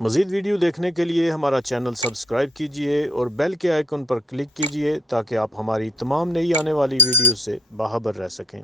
मज़ीद वीडियो देखने के लिए हमारा चैनल सब्सक्राइब कीजिए और बेल के आइकन पर क्लिक कीजिए ताकि आप हमारी तमाम नई आने वाली वीडियो से बाखबर रह सकें।